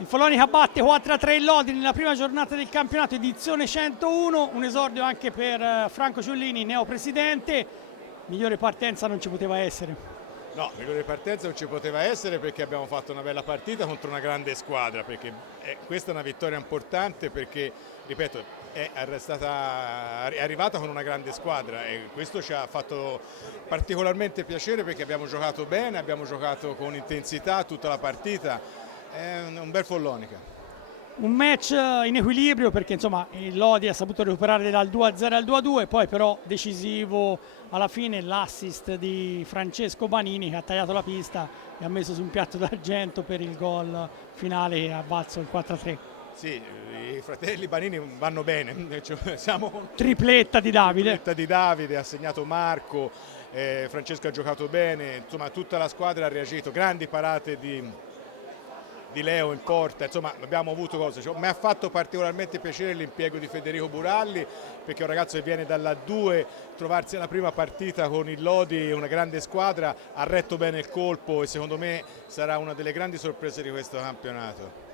Il Follonica batte 4-3 il Lodi nella prima giornata del campionato, edizione 101, un esordio anche per Franco Ciullini, neopresidente. Migliore partenza non ci poteva essere. No, migliore partenza non ci poteva essere perché abbiamo fatto una bella partita contro una grande squadra, perché questa è una vittoria importante perché, ripeto, è arrivata con una grande squadra e questo ci ha fatto particolarmente piacere perché abbiamo giocato bene, abbiamo giocato con intensità tutta la partita, è un bel Follonica. Un match in equilibrio perché insomma il Lodi ha saputo recuperare dal 2-0 al 2-2, poi però decisivo alla fine l'assist di Francesco Banini che ha tagliato la pista e ha messo su un piatto d'argento per il gol finale che ha valso il 4-3. Sì, i fratelli Banini vanno bene, cioè, siamo Tripletta di Davide. tripletta di Davide, ha segnato Marco, Francesco ha giocato bene, insomma tutta la squadra ha reagito, grandi parate di Leo in porta, insomma abbiamo avuto cose, mi ha fatto particolarmente piacere l'impiego di Federico Buralli perché è un ragazzo che viene dalla 2, trovarsi alla prima partita con il Lodi, una grande squadra, ha retto bene il colpo e secondo me sarà una delle grandi sorprese di questo campionato.